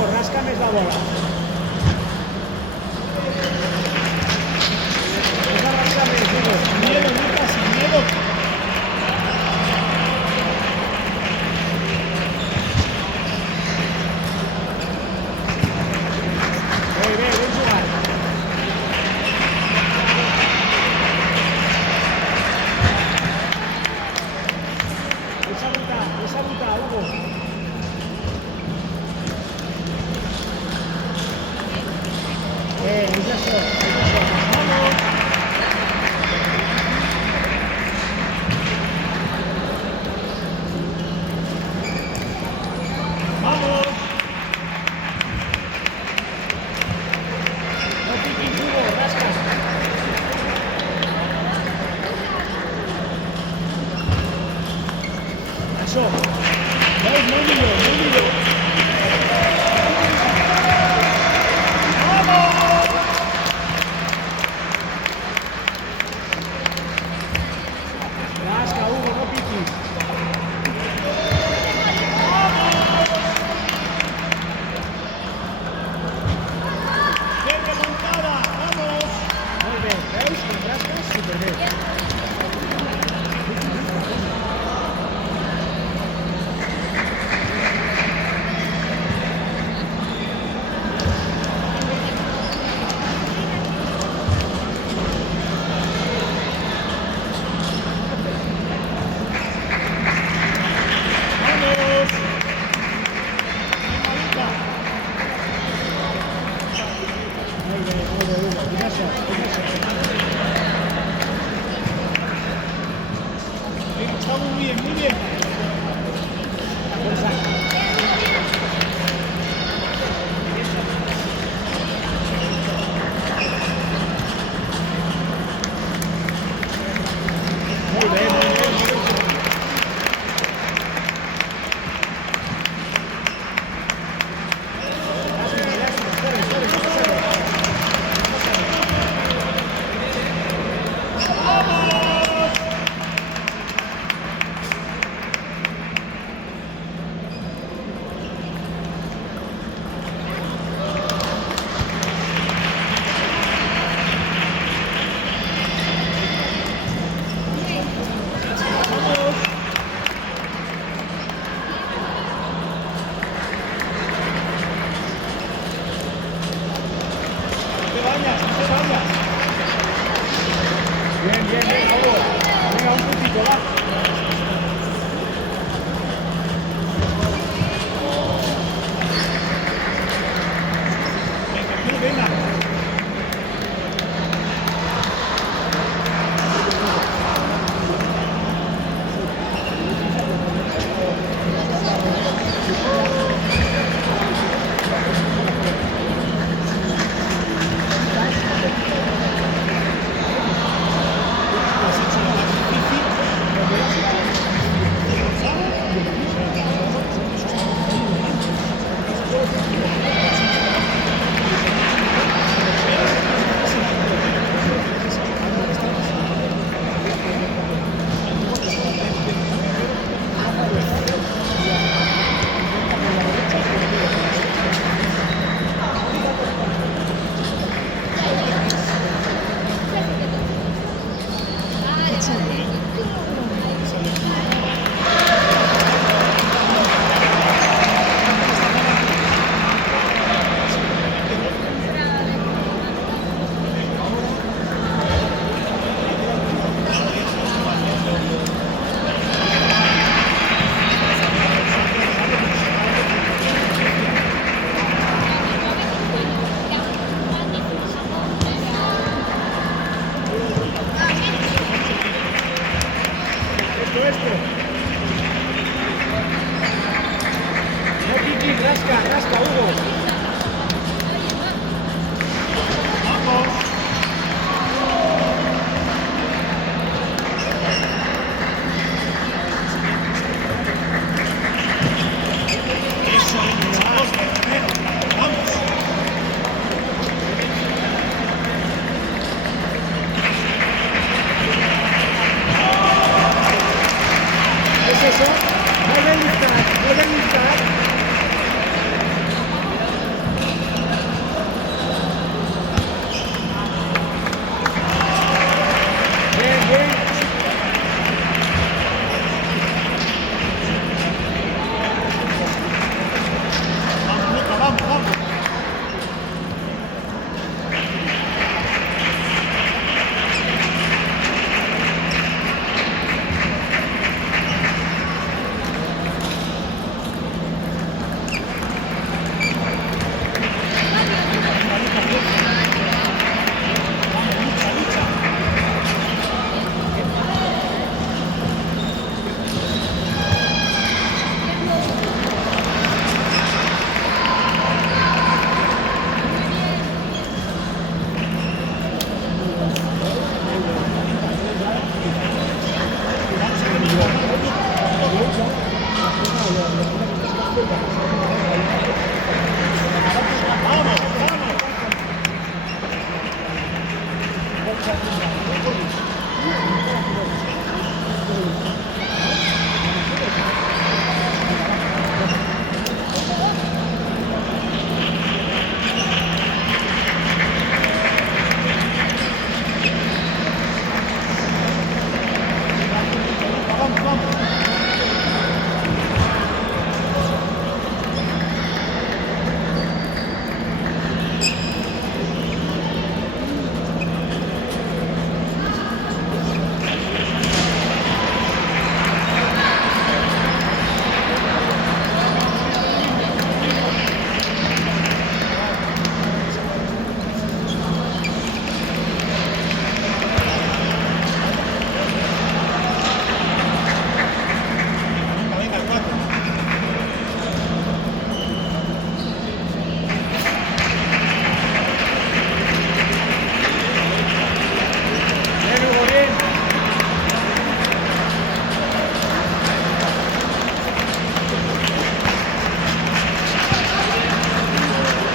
Hugo, rasca més la bola. Rasca més, Hugo. Sin miedo, Lucas, sin miedo. Ben jugat. Deixa votar, Hugo. És això. Vamos. Vamos. No piquis, Hugo, rasca. Això. Veus, molt millor, molt millor. Rasca, Hugo, no piquis. Ben remuntada, vamos. Molt bé, veus? Com rasques, superbé. Está muy bien, muy bien. Muy bien, muy bien. Bien, bien, venga, Hugo. Venga, un puntito, va. Venga, tú, venga.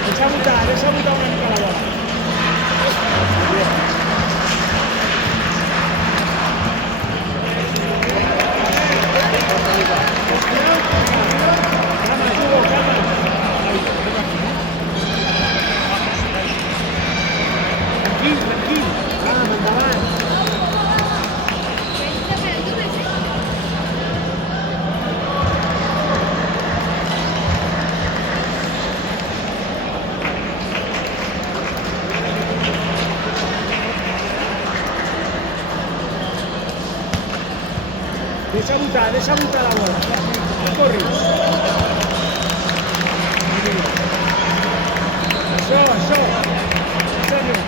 Deixa botar una mica la bola. Tranquil, vamos, endavant. Deixa botar la bola. No corris. Això. Senyor.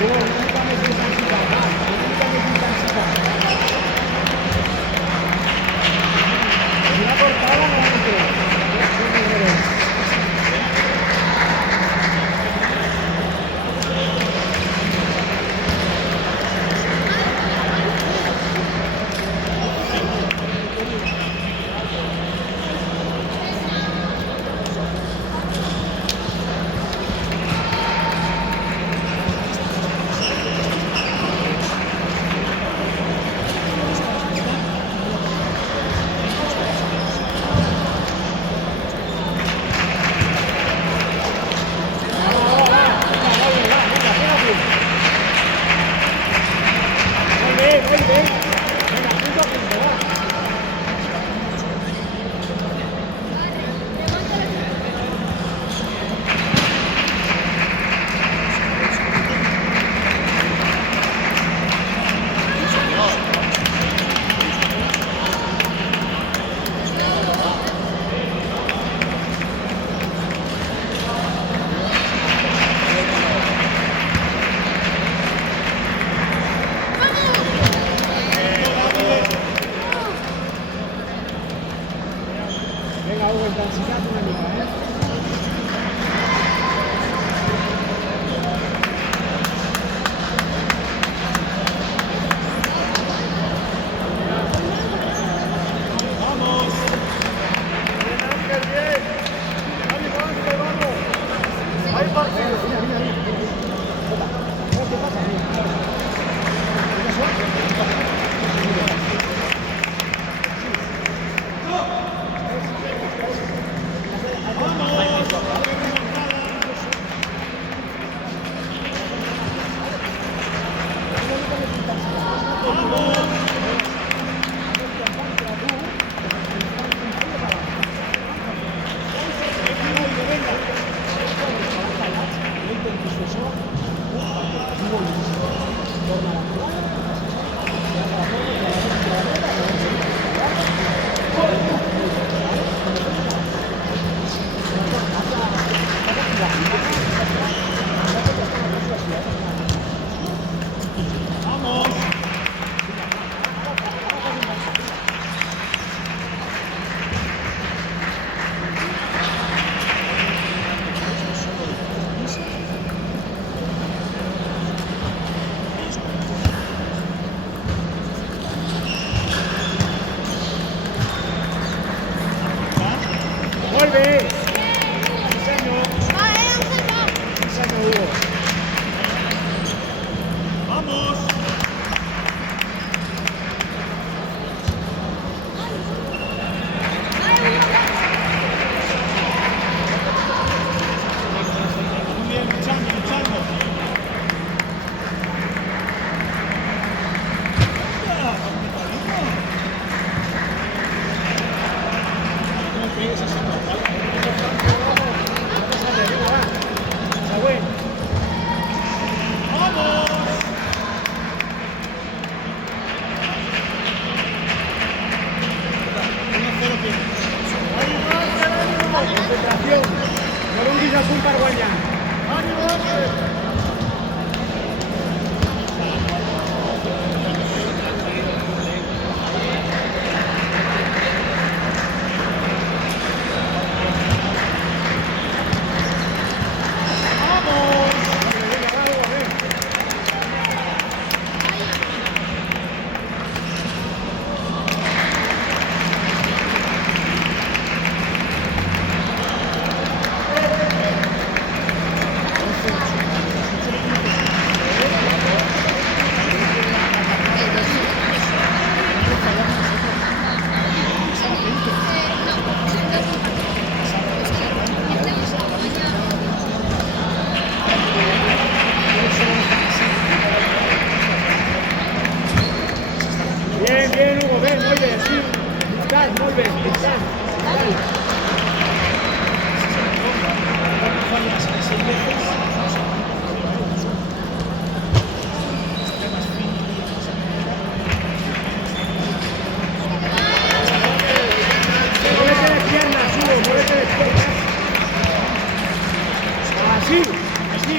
Digo, nunca me quise enchicar, nunca me quise enchicar. Una cortada no entro. Venga, Hugo, intensidad una mica, ¡Vamos! ¡Bien, Ángel, bien! ¡Ánimo, Ángel, vamos! ¡Hay partido! Mira, mira, mira. ¿Qué pasa? ¡Vuelve! ¡Diseño! ¡Diseño, Hugo! ¡Vamos! Muy bien, luchando, luchando. Concentración, no un guisa punta guanya. ¡Ánimo, Ángel! Bien, bien, Hugo, ven, muy bien, sí. Dictad, muy bien, dictad. Muévete de piernas, Hugo, muévete de piernas. Así, así.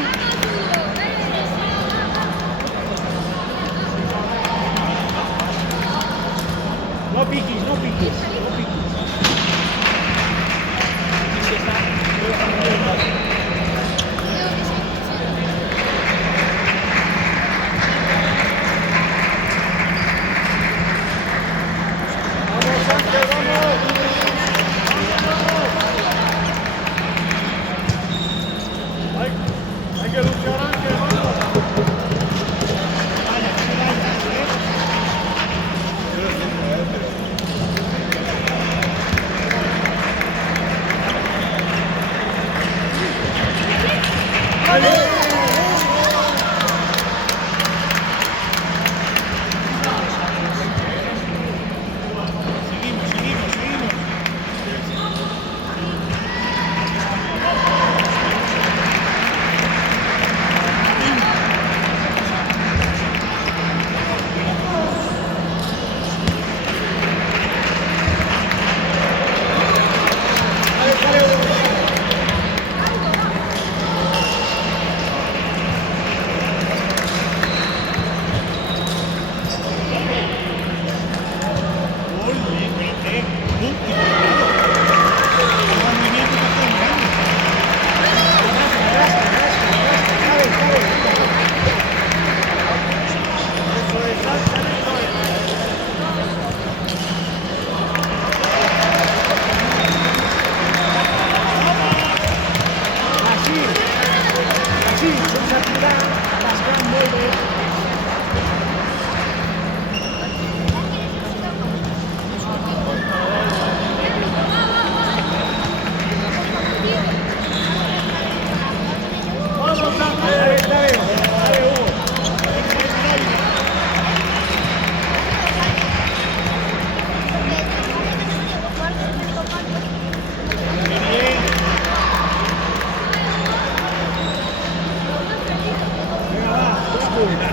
Venga,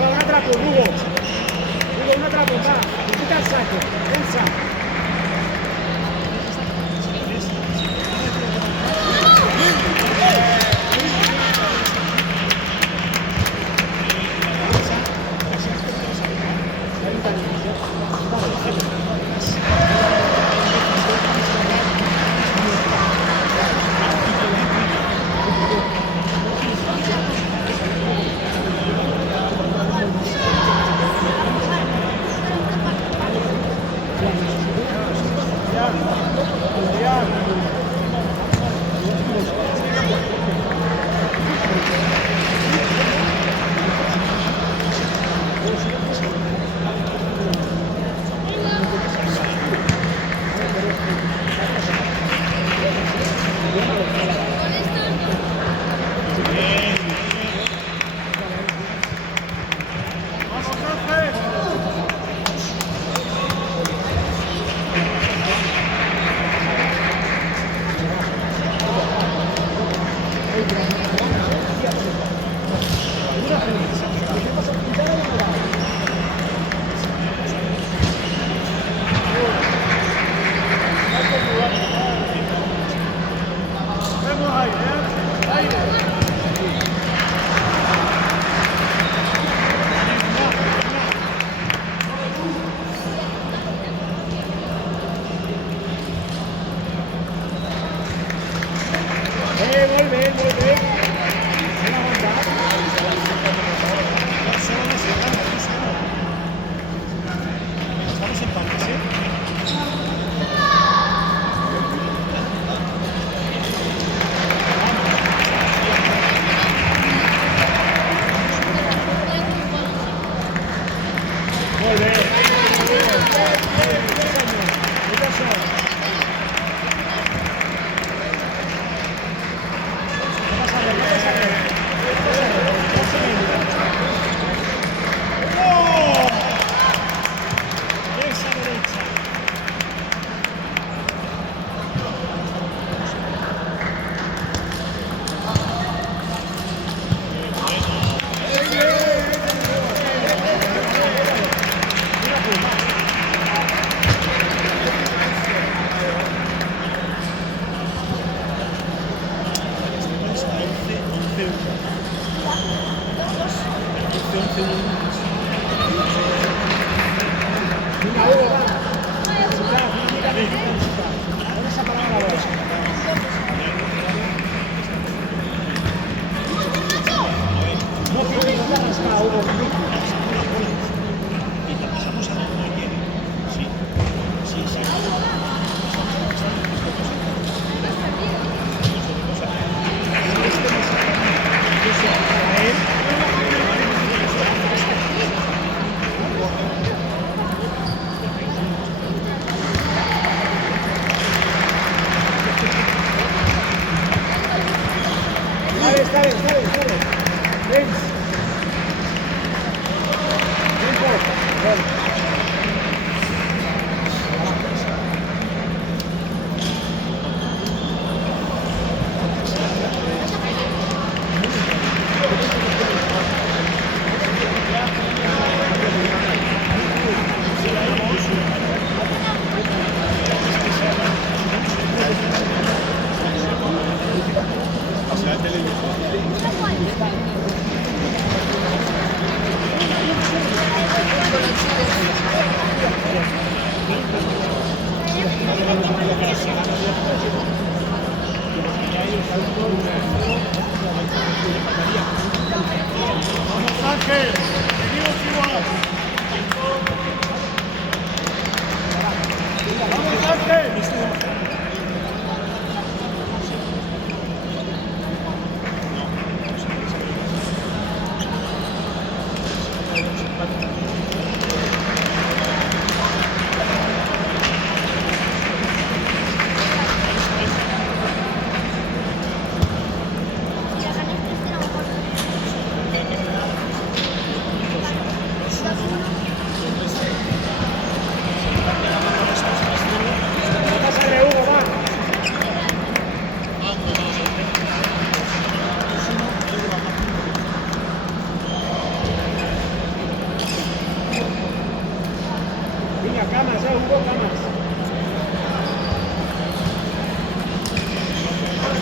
va un atrapo, Hugo. Hugo, un atrapo, va. Quita el saco. Pensa.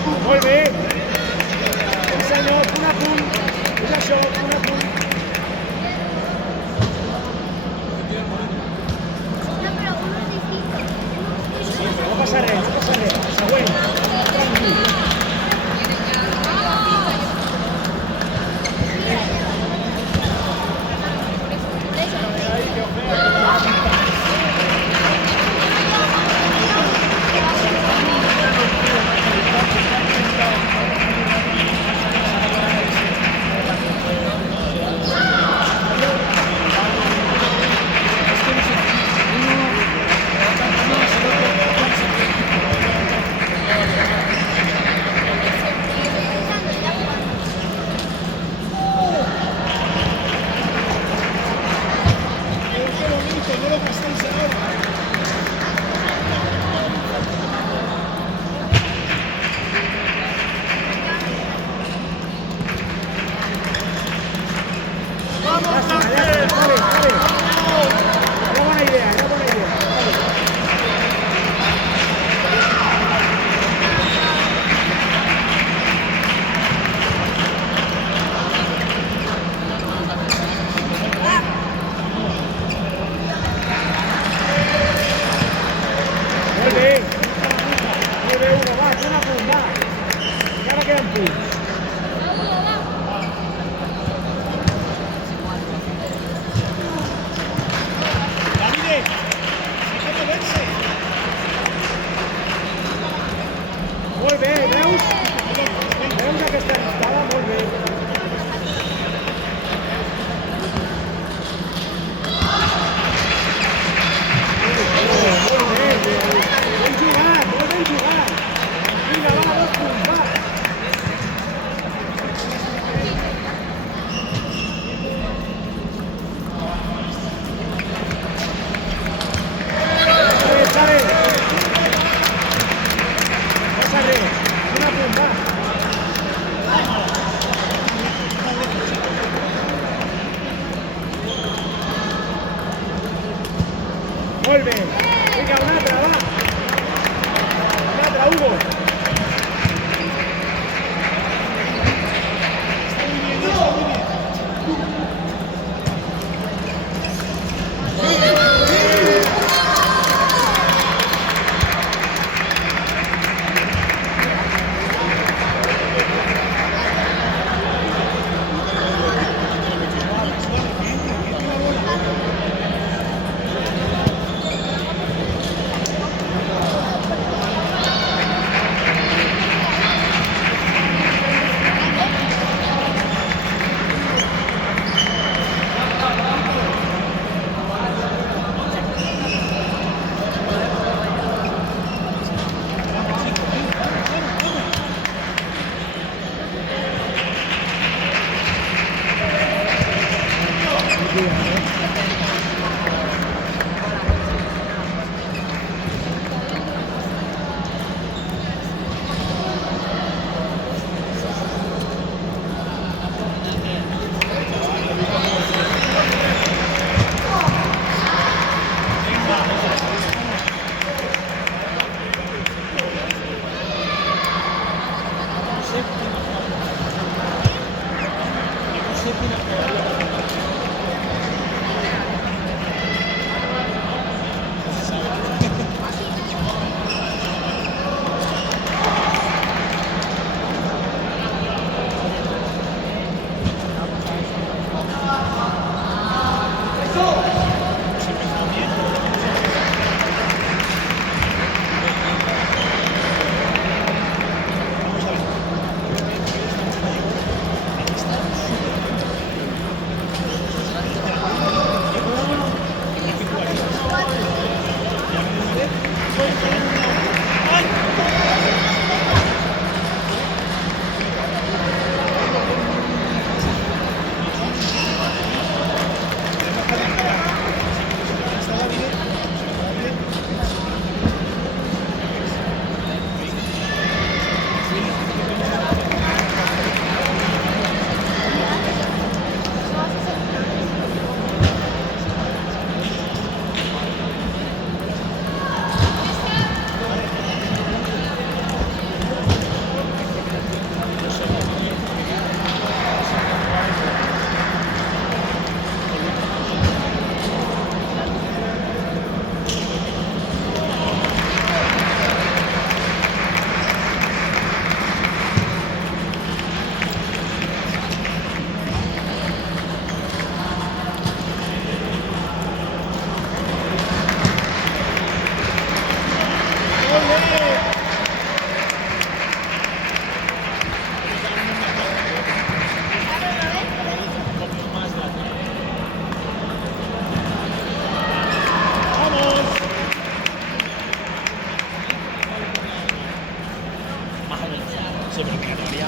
Molt bé. Sí senyor, punt a punt. És això, punt a punt. No passa res, no passa res. Següent. Tranquil. Molt bé, veus? Veus aquesta estada? Molt bé. Molt bé, ben jugat, molt ben jugat. Vinga, va, 2 punts, va. Està bé. Passa res, un apunt, va. Molt bé. Vinga, una altra, va. Una altra, Hugo. Sí, pero que ganaría.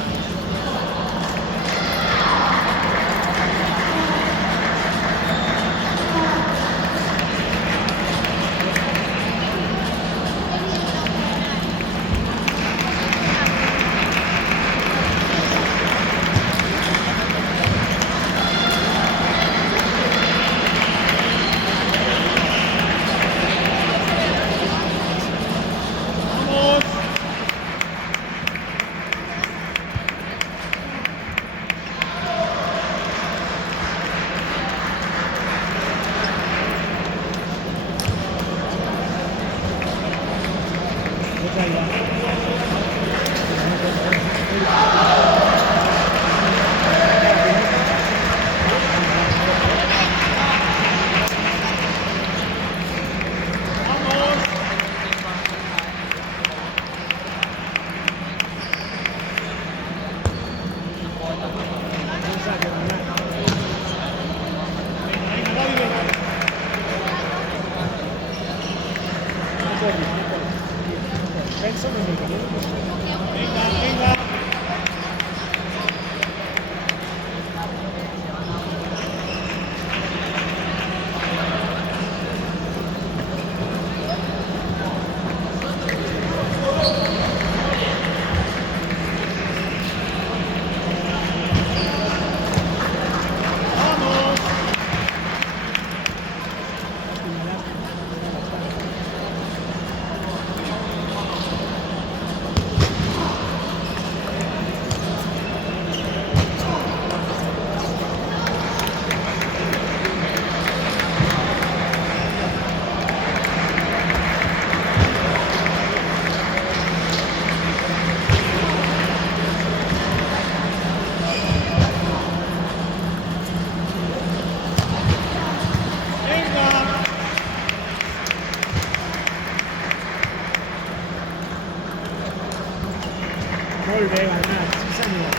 Molt bé, Bernat, sí senyor.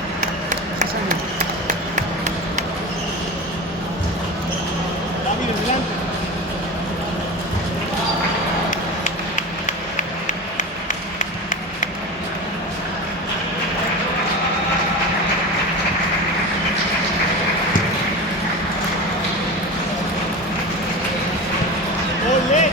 Sí senyor. David, adelante. Ole.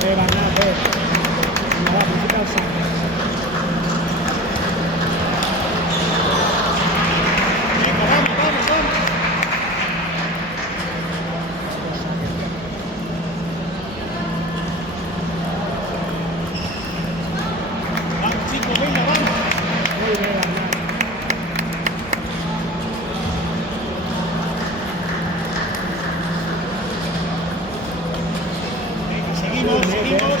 Bé, Bernat, bé. Vinga, va, aprofita el sac. Venga, vamos, vamos, vamos. Vamos, chicos, venga, vamos. Molt bé, Bernat. Venga, seguimos, seguimos.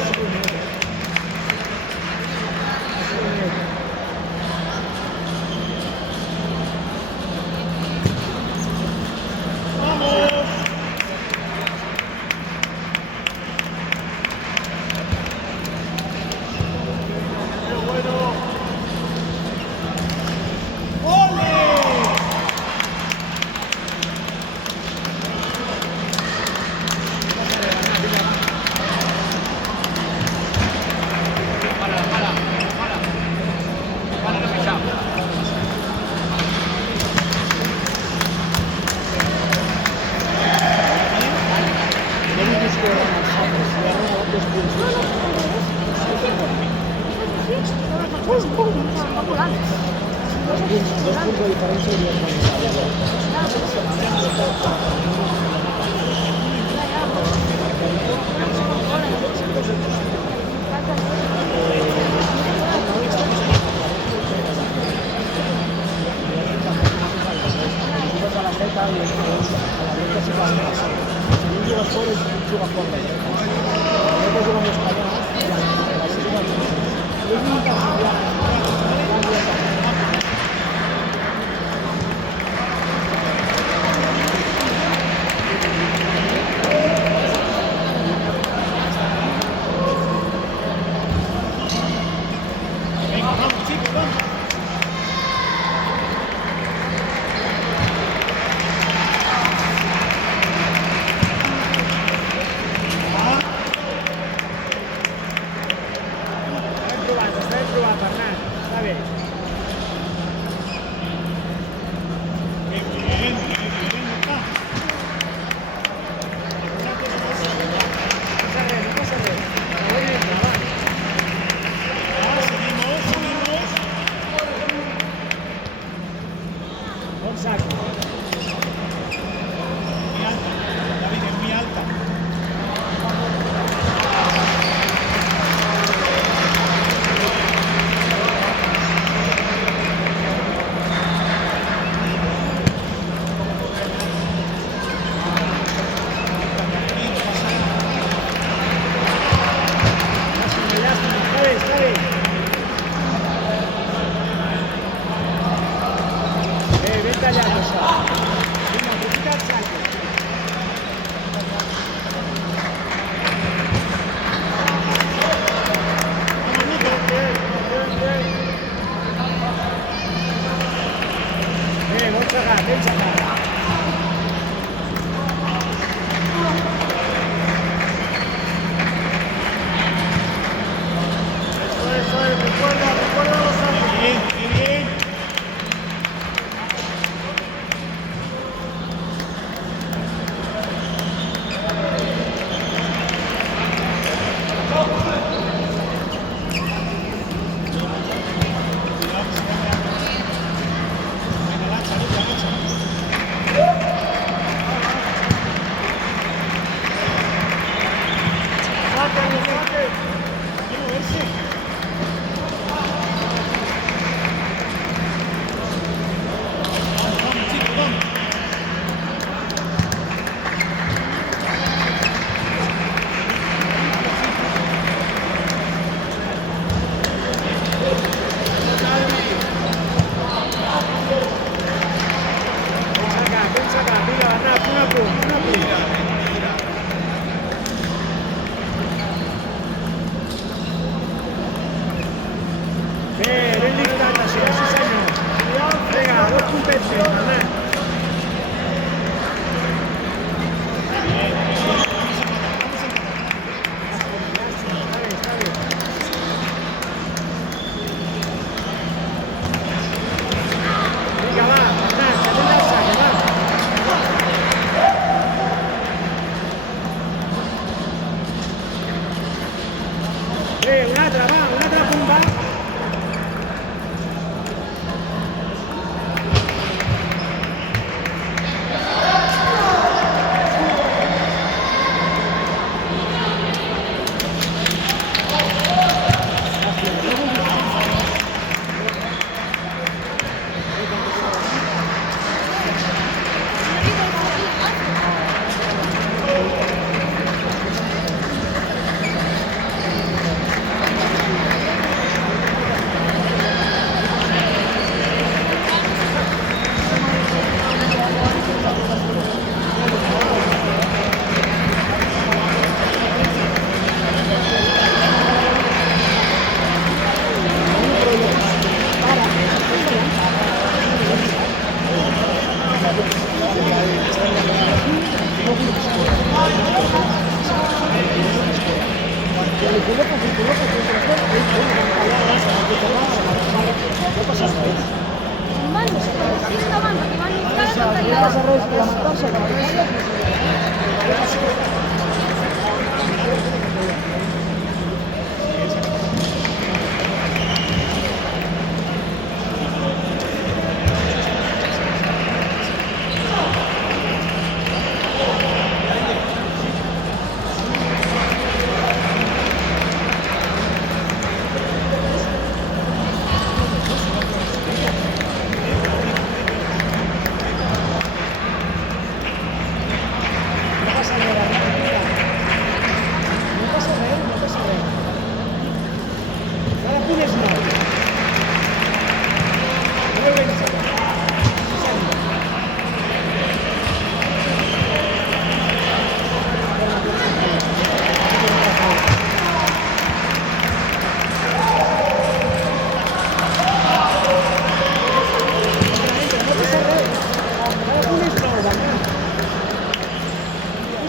Vamos. Qué bueno. ¡Ole! Dos punts de diferència i dues guanyades. dreta i a la dreta sí que va a sol. Si un juga sol, un juga fort de dreta. A la dreta juga més callat i a la juga més sol. I és un intercanviat.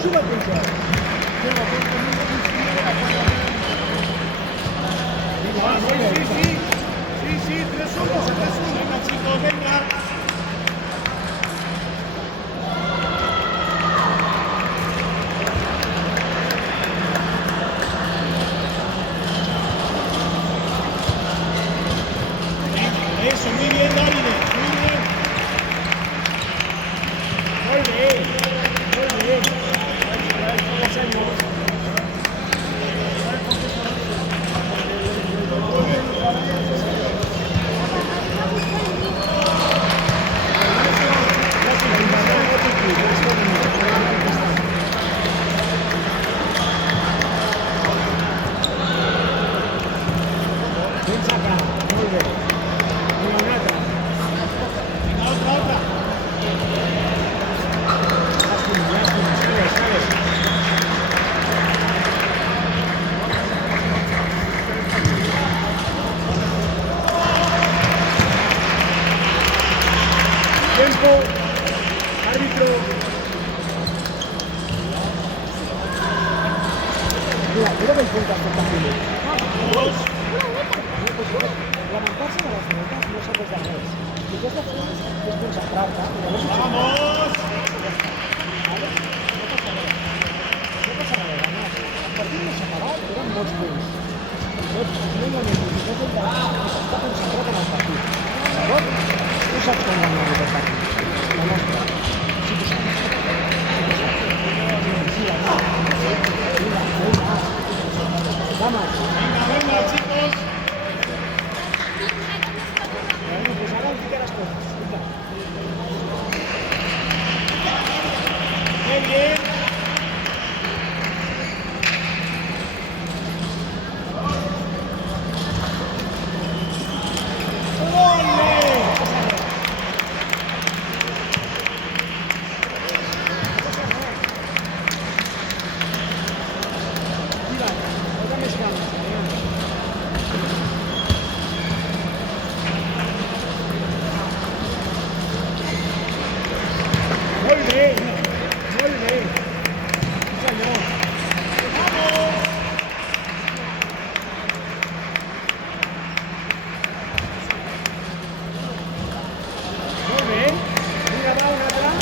Juga atención. Sí, 3-1, 3-1. Venga, chicos, venga. Eso, muy bien, David, muy bien. Muy bien. Muy bien. Los años. Bien sacado. Muy bien. Una nata. Otra. Lástima, ¿sabes? Tiempo. Árbitro. Mira, creo que el punto aceptable. Lamentarse de las pelotas no se puede res. I aquesta feina és concentrar-te i llavors Vamos. ¿vale? No passa res. No passa res, además. El partit no s'ha acabat, eren molts punts. Tot el moment que estàs en davant està concentrat en el partit. D'acord? Tu saps com guanyar aquest partit. La nostra. Sí que saps. Sí, la nostra. Vamos. Venga, chicos. Bueno, pues ahora explica las cosas. Escucha. Muy bien. Mira, otra vez vamos. Muy bien. Muy bien. Sí, señor. Muy bien. Mira, va una atrás.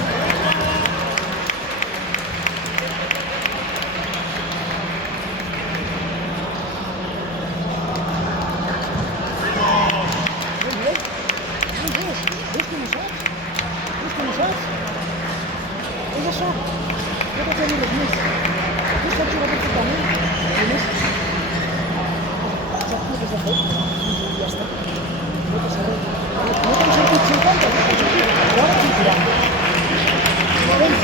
Muy bien. Muy bien. ¿Ves que no sabes? ¿Ves que no sabes? És això. No pots dir res més. Tu saps jugar perfectament. Només saps el que has de fer i ja està. No passa res. No t'hem sentit 50, no t'hem sentit. Però ara t'hi tirant. No vens?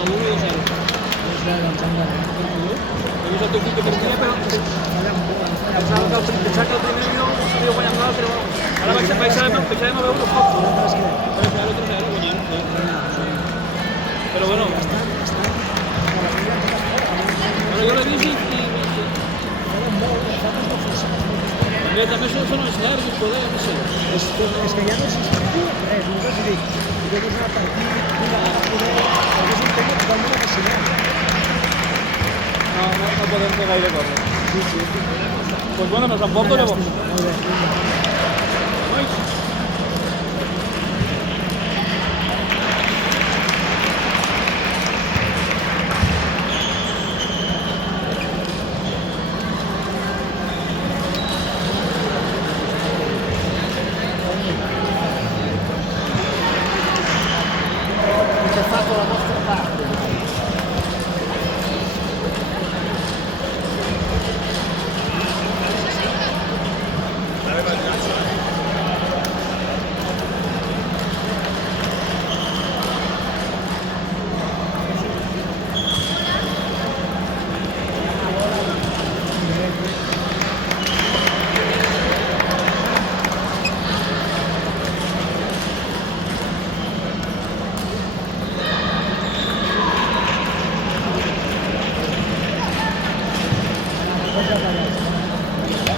a 1 y 2-0. He visto tu que terminé, pero pensaba que el primero salió guanyando l'altre, ara vaig a no veure els cops. Però que l'altre 0 guanyant, però bueno. Però jo l'he vist i també són els nervis, poder, no sé. És que ja no s'inspira res, només ho dic. I jo veus una partida, perquè és un tema totalment apassionant. No podem fer gaire coses. Sí. Pues bueno, nos emporto llavors. Molt bé, vinga. Avete fatto la vostra parte.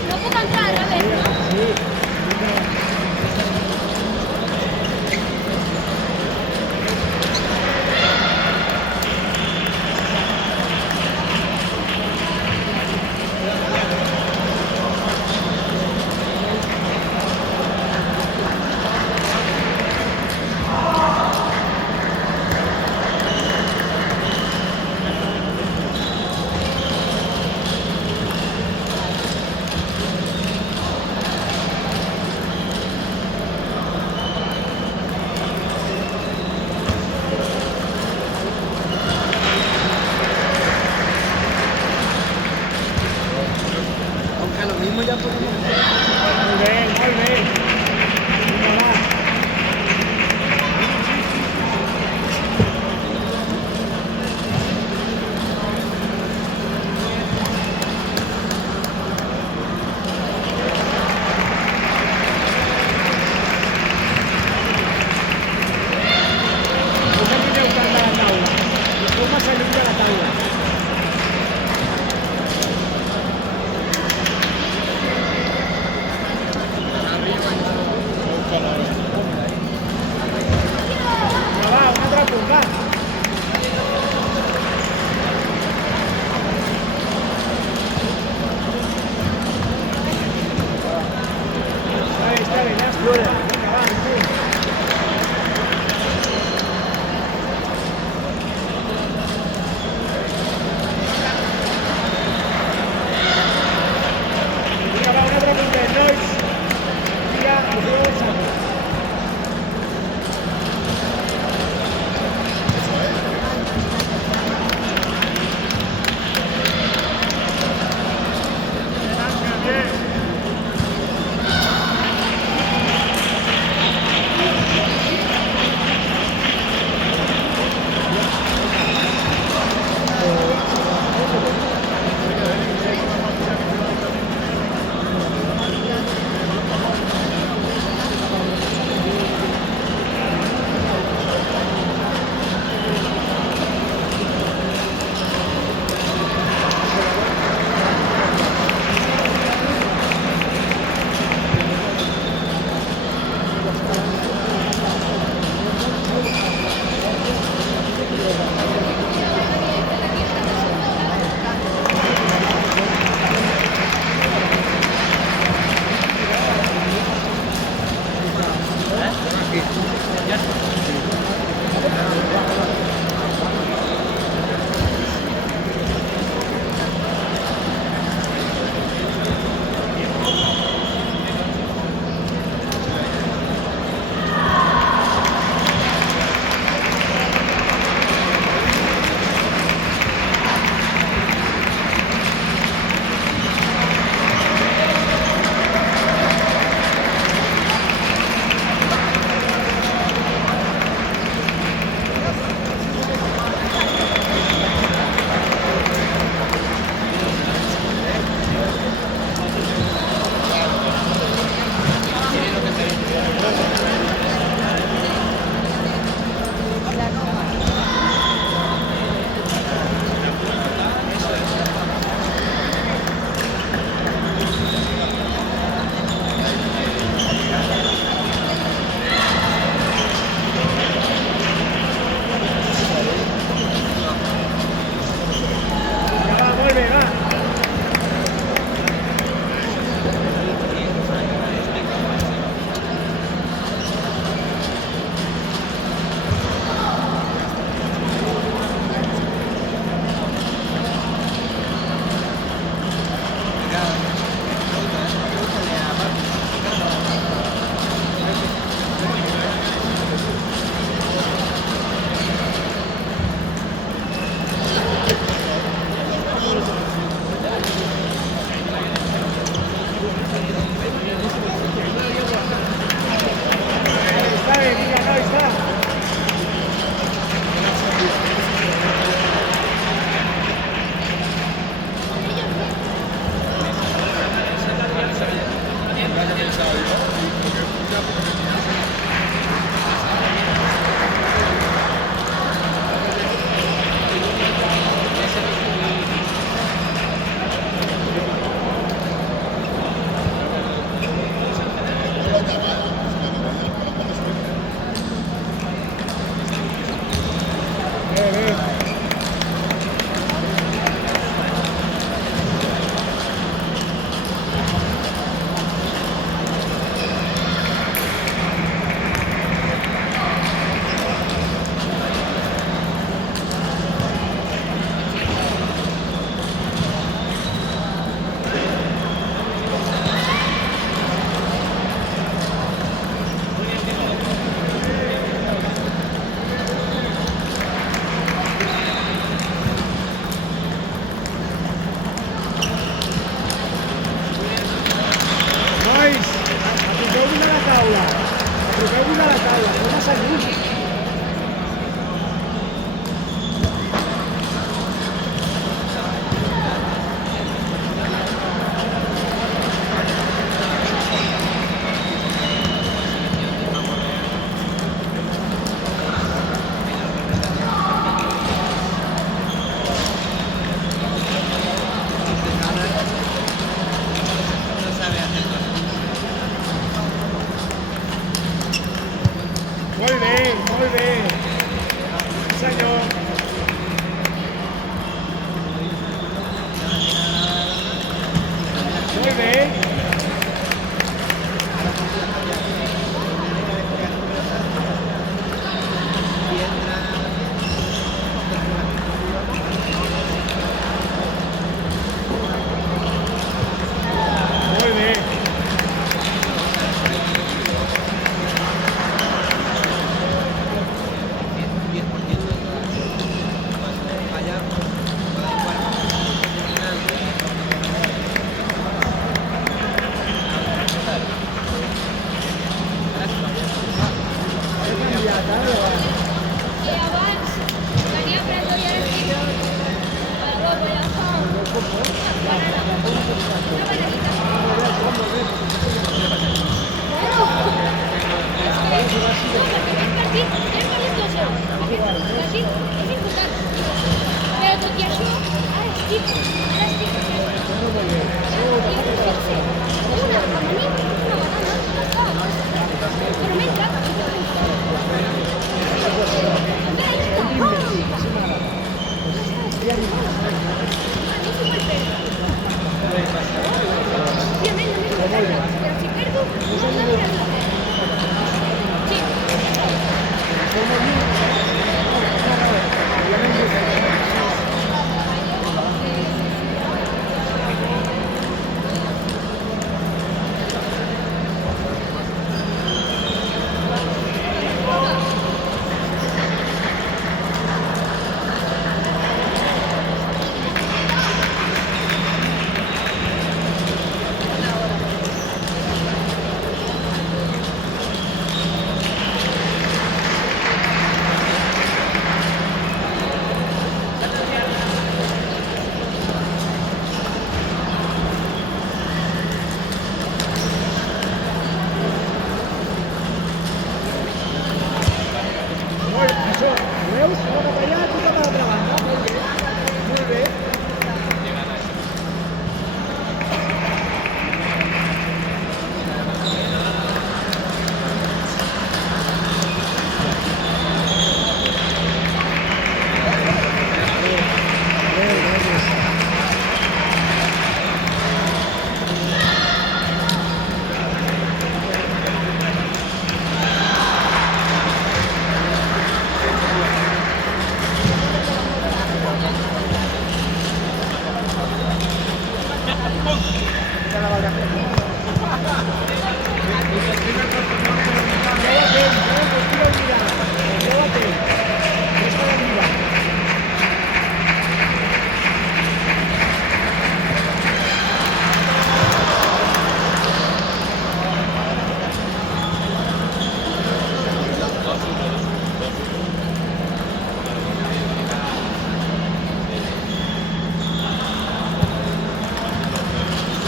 No puc entrar, a veure, no? Sí. Aunque lo mismo ya podemos hacer. Muy bien. Vinga, va. No camineu tant de la taula. Deixeu-me salir de la taula. Va, un altre punt, va. Està bé, ja explora. Vinga, va, un punt. Vinga, va, un altre puntet, nois. Vinga, us veu el saco. que hay una a la tabla, no pasa ni uno. Muy bien, muy bien. Sí, señor. Muy bien. Muy bien. I abans venia a prendre i ara estic a la boia de fong. Una bananita. Perquè aquest partit 2-0. Quasi és important. Però tot i això, ara estic. Una amanita, una banana, però mentre pero si perdo, no me sí. Veus? Una cap allà, tu cap a l'altra banda. Molt bé.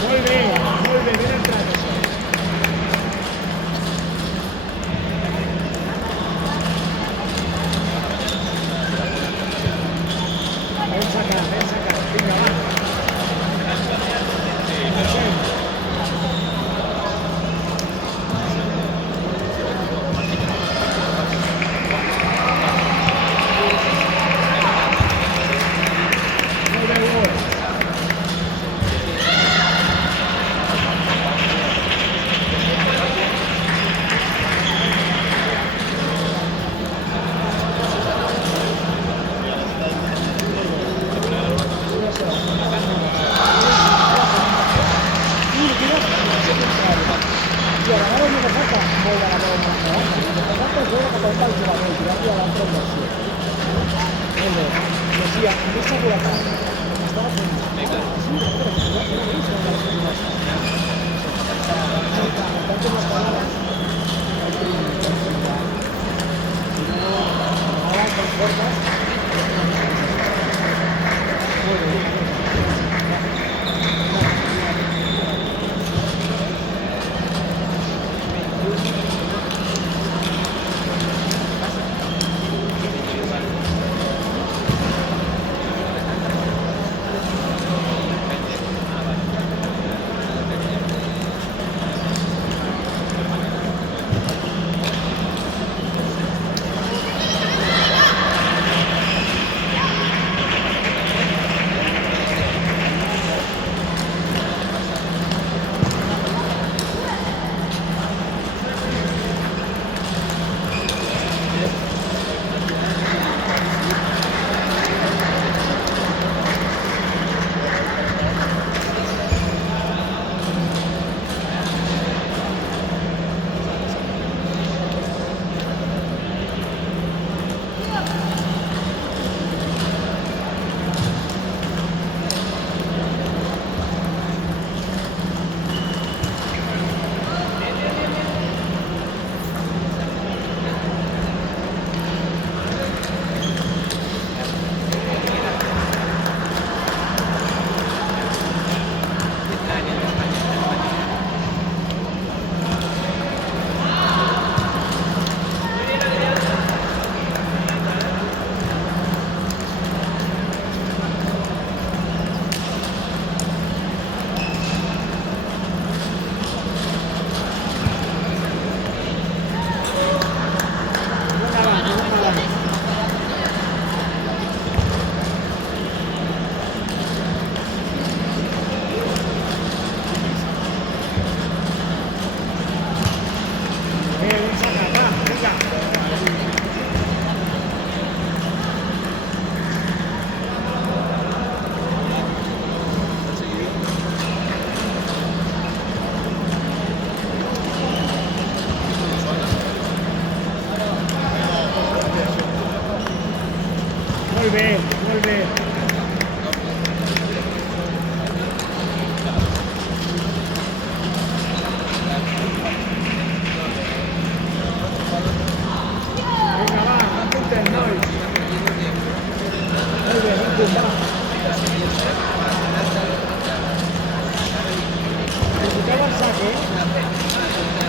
Muy bien, bien entrado. Ven sacar, venga, va. Muy bien, Hugo. Si a vegades no passa molt de la meva mà, nosaltres veure cap on va el jugador i tirar-li a l'altra inversió. Molt bé. I així, amb més seguretat, estava fent. Sí, però era més de les primeres. Per tant, les paraules, el primer. Molt bé, molt bé. Vinga, va, apunten, nois. Molt bé, un punt, va. Necessiteu el saque,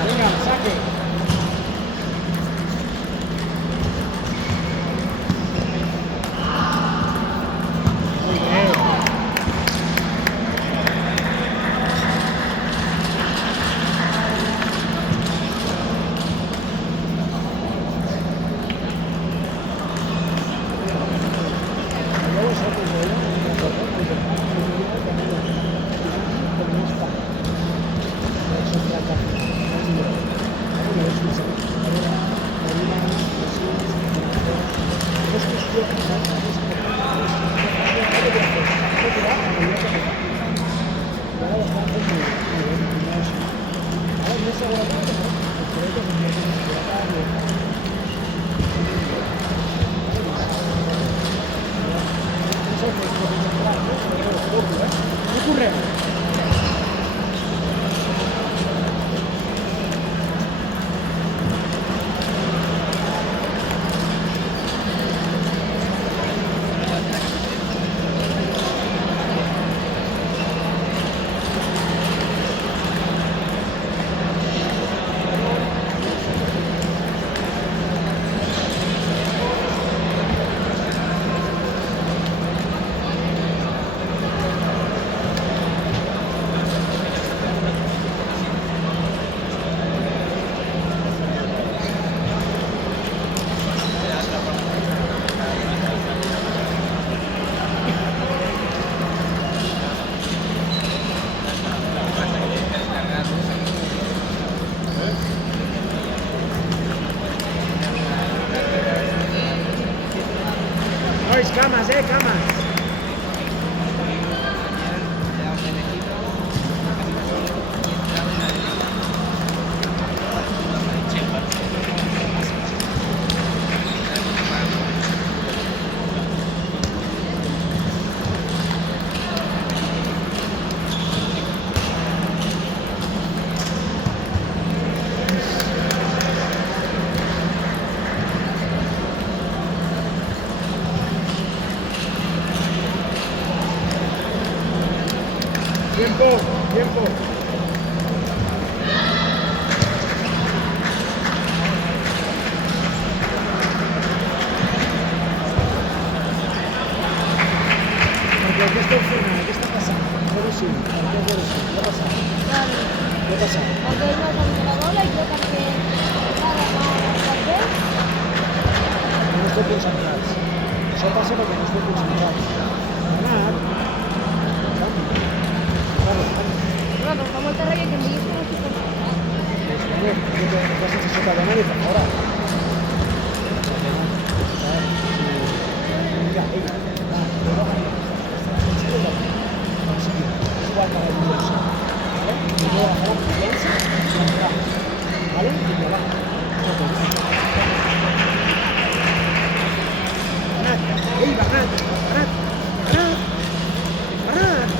Vinga, el saque. Molt bé. Correm. Nois, cames, cames. Tiempo, tiempo. Perquè aquesta final, què està passant? 0-5, per què 0-5? Què ha passat? Vale. Què ha passat? Porque él no cambió la bola y yo también. Nada más. ¿Por qué? No estem concentrats. Això passa perquè no estem concentrats. Bernat, canvi. Bueno, pero como te rayas que me dices que no estoy concentrado. Pues, hombre, yo te la sensació que demà i fa fora. Vinga, ei, va, però va. És igual que la il·luminació. Vale? I no agafar la confiança i entrar. Vale? Vinga, va. Bernat, ei, Bernat, Bernat, Bernat, Bernat.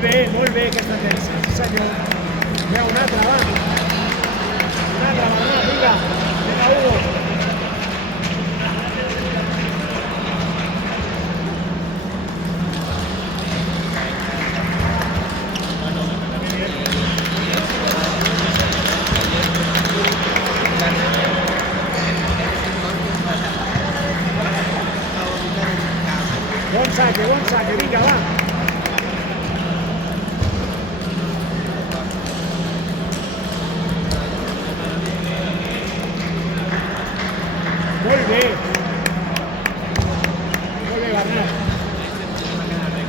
molt bé aquesta tensa, sí senyor. Vinga, una altra, va. Una altra, Bernat, vinga. Vinga, Hugo. Bon saque, vinga, va. Molt bé. Molt bé, Bernat. Bernat, bé.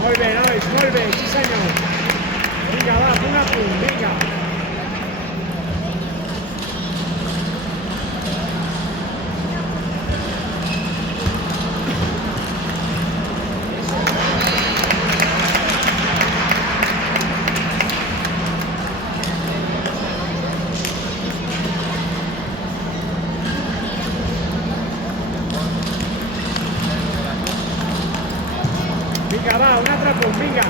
Molt bé, nois, molt bé, sí senyor. Vinga, va, punt a punt, vinga. Vinga, va, un altre punt, vinga.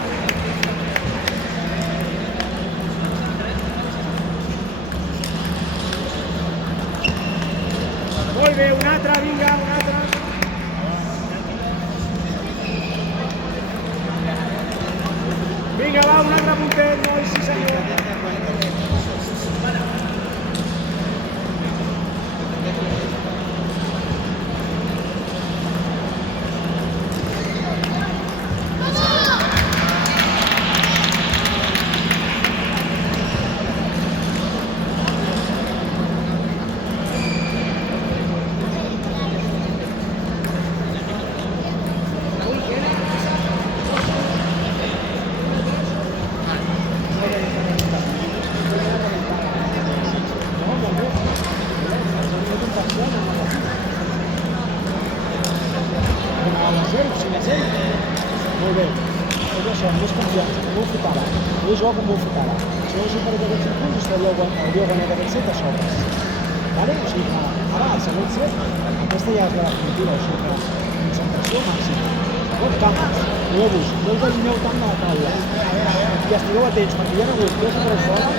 Molt bé, un altre, vinga, un altre. Vinga, va, un altre puntet, nois, sí senyor. Molt bé. És això, més confiança, com ho fotarà. Jo jugo com ho fotarà. Si no supera aquests 5 punts, hauria guanyat aquests 7 a sobres. Vale? O sigui que ara, el següent set, aquesta ja és la definitiva, o sigui que concentració màxima. Segon campus, moveu-vos, no us allunyeu tant de la taula. I estigueu atents, perquè hi ha hagut 2 o 3 boles.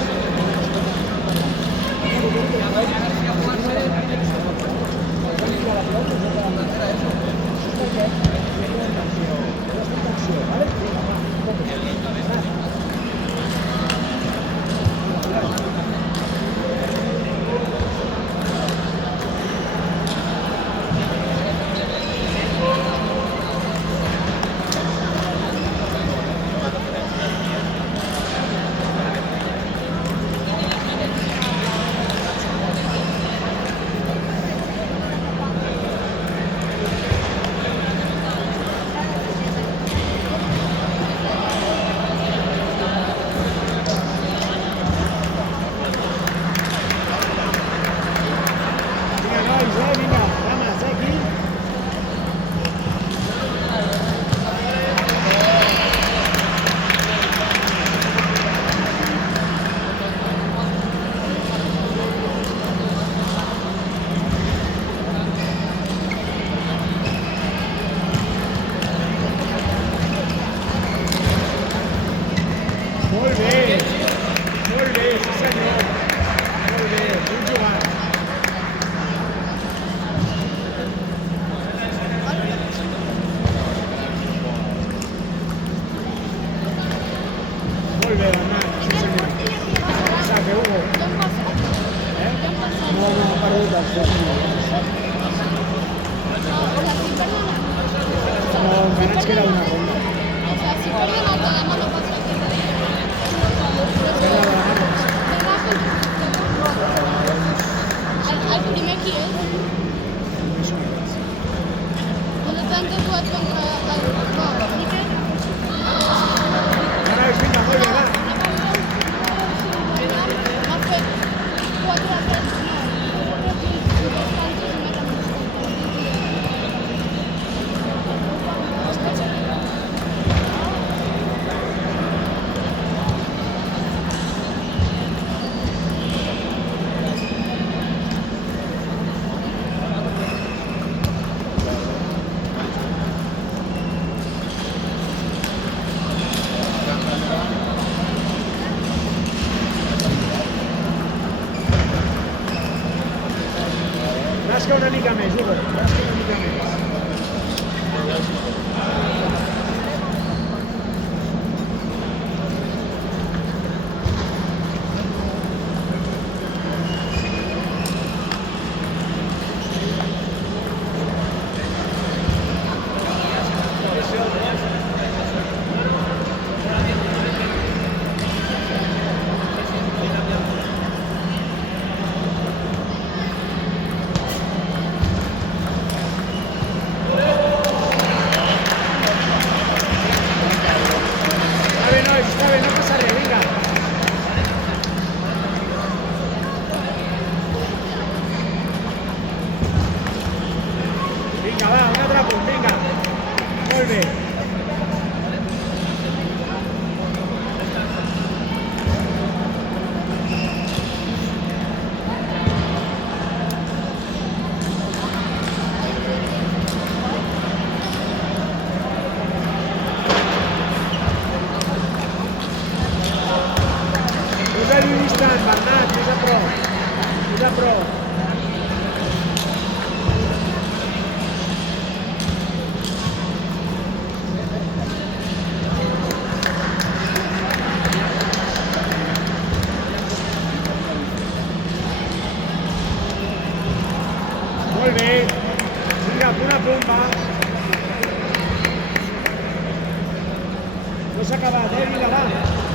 Molt bé, Bernat, sí senyor. Saque, Hugo. No, no, ha perdut els 2 minuts. Ens queda una ronda. O sea, si pierden la otra mano pasa que al primer qui és? Per tant, he jugat contra el Miquel. Ara, vinga, molt bé, va. M'ha fet 4-3. Rasca una mica més, Hugo. Rasca una mica més. Està bé, no passa res, vinga. Vinga, va, un altre punt, vinga. Molt bé. Posa-li distant, Bernat, més a prop. Més a prop. Molt bé. Vinga, punt a punt, va. No s'ha acabat, vinga, va.